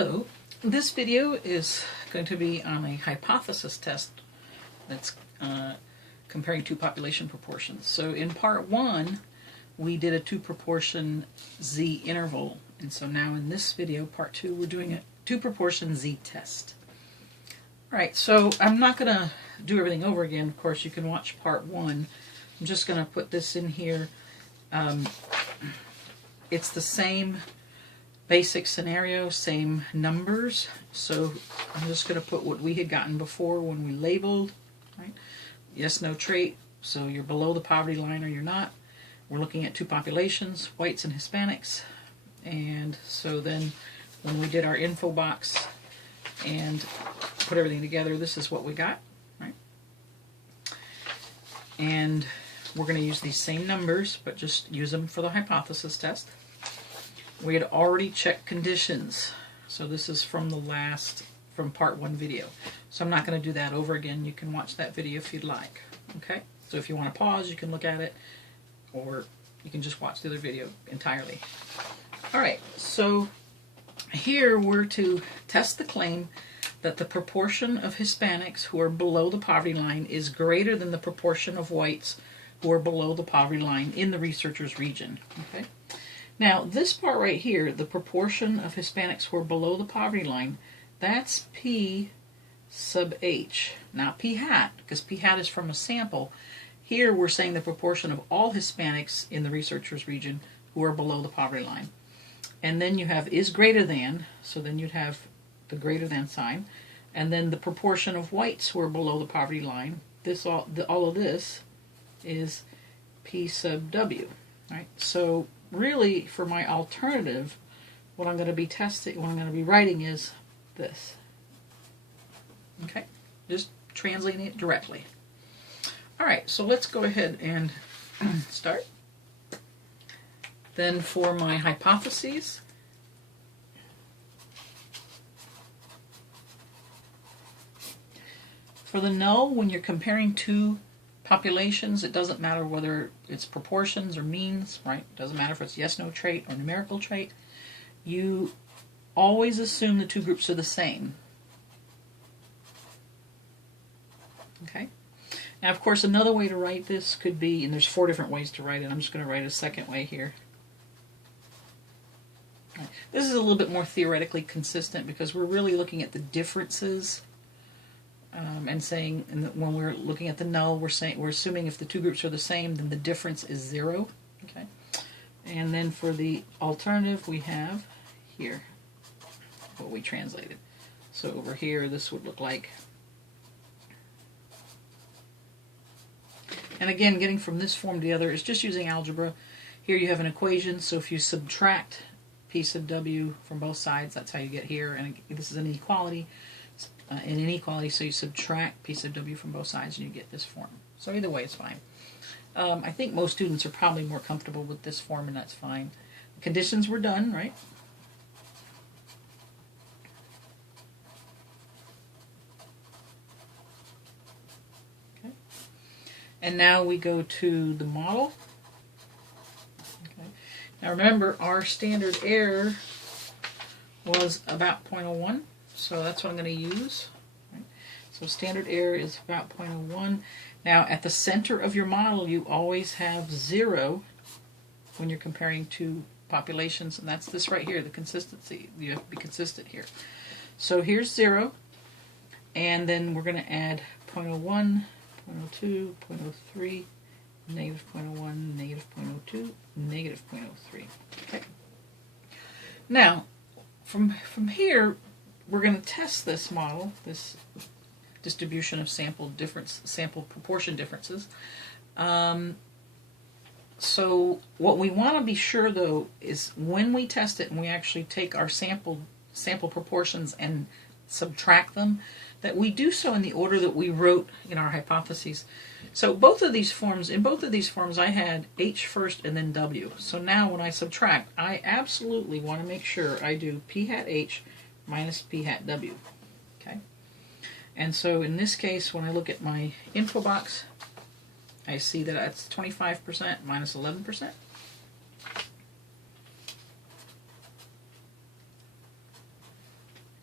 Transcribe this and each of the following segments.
So, this video is going to be on a hypothesis test that's comparing two population proportions. So in part one, we did a two proportion Z interval. And so now in this video, part two, we're doing a two proportion Z test. All right, so I'm not going to do everything over again. Of course, you can watch part one. I'm just going to put this in here. It's the same basic scenario, same numbers. So I'm just going to put what we had gotten before when we labeled, right? Yes, no trait. So you're below the poverty line or you're not. We're looking at two populations, whites and Hispanics. And so then when we did our info box and put everything together, this is what we got, right? And we're going to use these same numbers, but just use them for the hypothesis test. We had already checked conditions. So this is from from part one video. So I'm not going to do that over again. You can watch that video if you'd like. Okay? So if you want to pause, you can look at it, or you can just watch the other video entirely. All right, so here we're to test the claim that the proportion of Hispanics who are below the poverty line is greater than the proportion of whites who are below the poverty line in the researcher's region. Okay? Now, this part right here, the proportion of Hispanics who are below the poverty line, that's P sub H. Not P hat, because P hat is from a sample. Here we're saying the proportion of all Hispanics in the researcher's region who are below the poverty line. And then you have is greater than, so then you'd have the greater than sign. And then the proportion of whites who are below the poverty line, all of this is P sub W. Right? So really, for my alternative, what I'm going to be testing, what I'm going to be writing is this. Okay? Just translating it directly. All right, so let's go ahead and start. Then for my hypotheses, for the null, when you're comparing two populations, it doesn't matter whether it's proportions or means, right? It doesn't matter if it's yes, no trait or numerical trait. You always assume the two groups are the same. Okay? Now, of course, another way to write this could be, and there's 4 different ways to write it. I'm just going to write a second way here. Right. This is a little bit more theoretically consistent because we're really looking at the differences. And saying, and when we're looking at the null, we're assuming if the two groups are the same, then the difference is 0. Okay, and then for the alternative, we have here what we translated. So over here, this would look like. And again, getting from this form to the other is just using algebra. Here you have an equation, so if you subtract P sub W from both sides, that's how you get here. And this is an inequality. In inequality, so you subtract P sub W from both sides and you get this form. So either way, it's fine. I think most students are probably more comfortable with this form, and that's fine. The conditions were done, right? Okay. And now we go to the model. Okay. Now remember, our standard error was about 0.01. So that's what I'm going to use. Right? So standard error is about 0.01. Now at the center of your model, you always have 0 when you're comparing two populations, and that's this right here, the consistency. You have to be consistent here. So here's 0, and then we're going to add 0.01, 0.02, 0.03, negative 0.01, negative 0.02, negative 0.03. Okay. Now, from here, we're going to test this model, this distribution of sample proportion differences. So what we want to be sure, though, is when we test it and we actually take our sample proportions and subtract them, that we do so in the order that we wrote in our hypotheses. So in both of these forms, I had H first and then W. So now when I subtract, I absolutely want to make sure I do P hat H minus P hat W. Okay? And so in this case, when I look at my info box, I see that it's 25% minus 11%.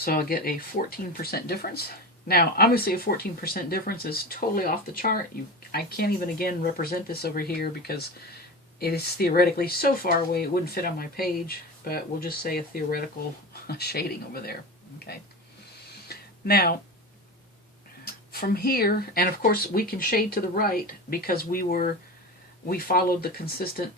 So I'll get a 14% difference. Now, obviously a 14% difference is totally off the chart. I can't even, again, represent this over here because it is theoretically so far away it wouldn't fit on my page, but we'll just say a theoretical shading over there. Okay. Now, from here, and of course we can shade to the right because we followed the consistent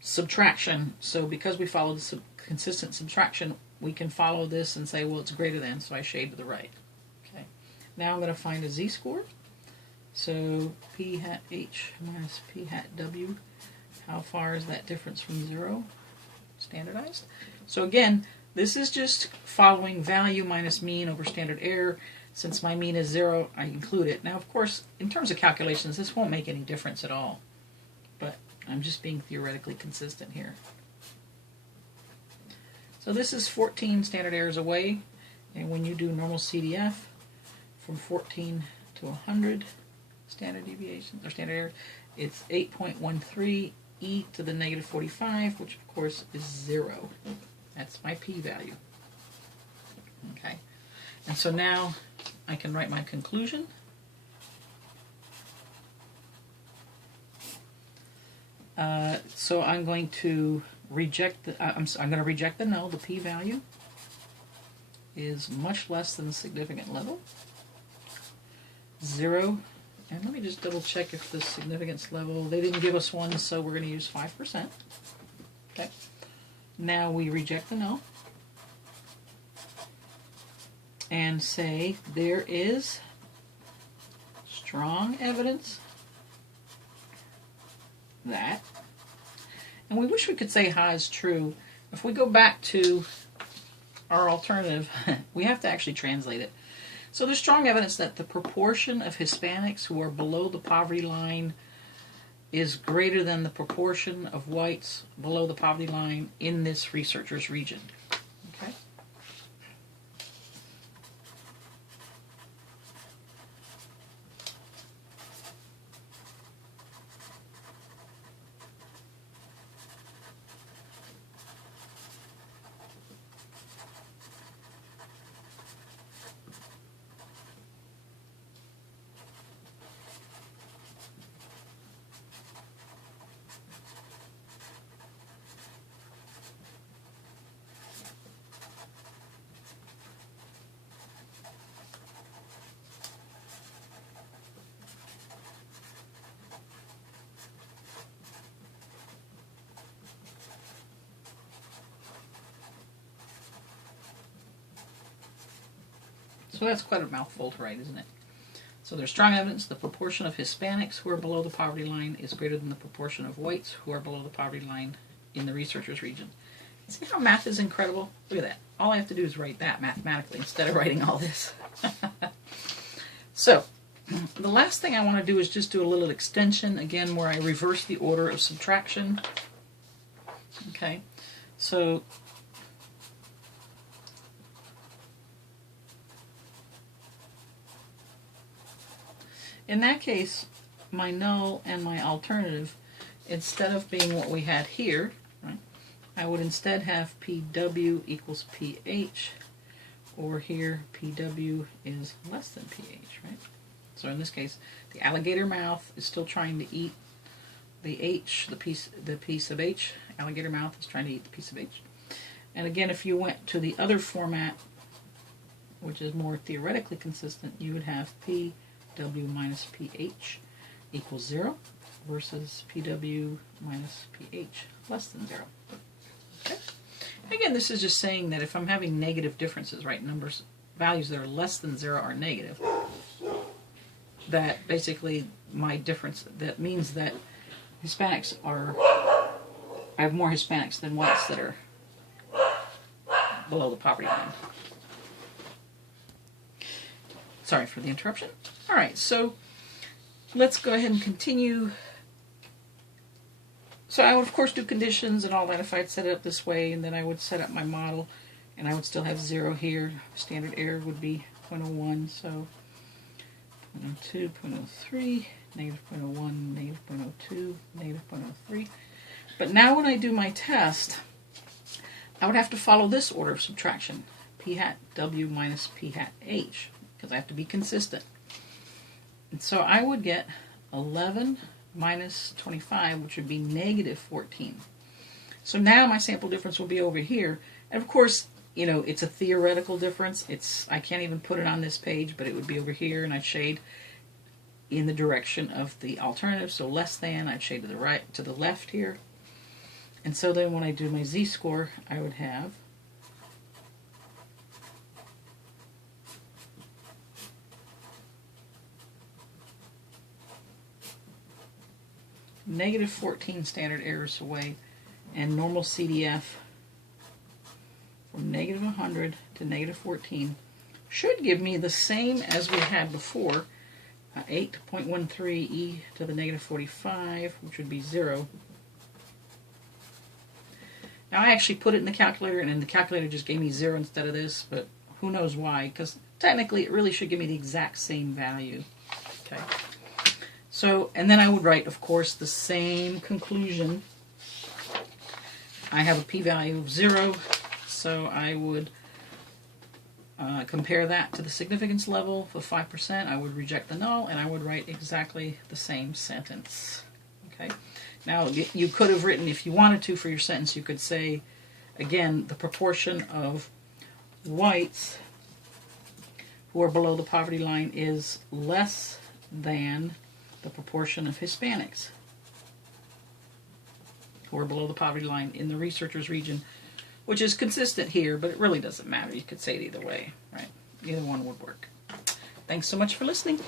subtraction. So because we followed the consistent subtraction, we can follow this and say, well, it's greater than, so I shade to the right. Okay. Now I'm going to find a z-score. So p hat h minus p hat w. How far is that difference from 0? Standardized. So again, this is just following value minus mean over standard error. Since my mean is 0, I include it. Now, of course, in terms of calculations, this won't make any difference at all. But I'm just being theoretically consistent here. So this is 14 standard errors away. And when you do normal CDF, from 14 to 100 standard deviations, or standard error, it's 8.13 e to the negative 45, which of course is 0. That's my p-value. Okay. And so now I can write my conclusion. So I'm going to reject the I'm going to reject the null. The p-value is much less than the significant level. 0. And let me just double check if the significance level, they didn't give us one, so we're going to use 5%. Okay. Now we reject the null and say there is strong evidence that, and we wish we could say ha is true. If we go back to our alternative, we have to actually translate it. So there's strong evidence that the proportion of Hispanics who are below the poverty line is greater than the proportion of whites below the poverty line in this researcher's region. Okay? So that's quite a mouthful to write, isn't it? So there's strong evidence the proportion of Hispanics who are below the poverty line is greater than the proportion of whites who are below the poverty line in the researcher's region. See how math is incredible? Look at that. All I have to do is write that mathematically instead of writing all this. So the last thing I want to do is just do a little extension, again, where I reverse the order of subtraction. Okay, so in that case, my null and my alternative, instead of being what we had here, right, I would instead have PW equals PH, or here PW is less than PH, right? So in this case, the alligator mouth is still trying to eat the H, the piece of H. Alligator mouth is trying to eat the piece of H. And again, if you went to the other format, which is more theoretically consistent, you would have PW minus PH equals 0 versus PW minus PH less than 0. Okay. Again, this is just saying that if I'm having negative differences, right, numbers, values that are less than 0 are negative, that basically my difference, that means that Hispanics are, I have more Hispanics than whites that are below the poverty line. Sorry for the interruption. All right, so let's go ahead and continue. So I would, of course, do conditions and all that if I'd set it up this way, and then I would set up my model, and I would still have 0 here. Standard error would be 0.01, so 0.02, 0.03, negative 0.01, negative 0.02, negative 0.03. But now when I do my test, I would have to follow this order of subtraction. P hat W minus P hat H, because I have to be consistent. And so I would get 11 minus 25, which would be negative 14. So now my sample difference will be over here. And of course, you know, it's a theoretical difference. I can't even put it on this page, but it would be over here, and I'd shade in the direction of the alternative. So less than, I'd shade to the right, to the left here. And so then when I do my z-score, I would have negative 14 standard errors away, and normal CDF from negative 100 to negative 14 should give me the same as we had before, 8.13 e to the negative 45, which would be 0. Now I actually put it in the calculator, and then the calculator just gave me 0 instead of this, but who knows why, because technically it really should give me the exact same value. Okay. So, and then I would write, of course, the same conclusion. I have a p-value of 0, so I would compare that to the significance level of 5%. I would reject the null, and I would write exactly the same sentence. Okay. Now, you could have written, if you wanted to, for your sentence, you could say, again, the proportion of whites who are below the poverty line is less than the proportion of Hispanics who are below the poverty line in the researcher's region, which is consistent here, but it really doesn't matter. You could say it either way, right? Either one would work. Thanks so much for listening.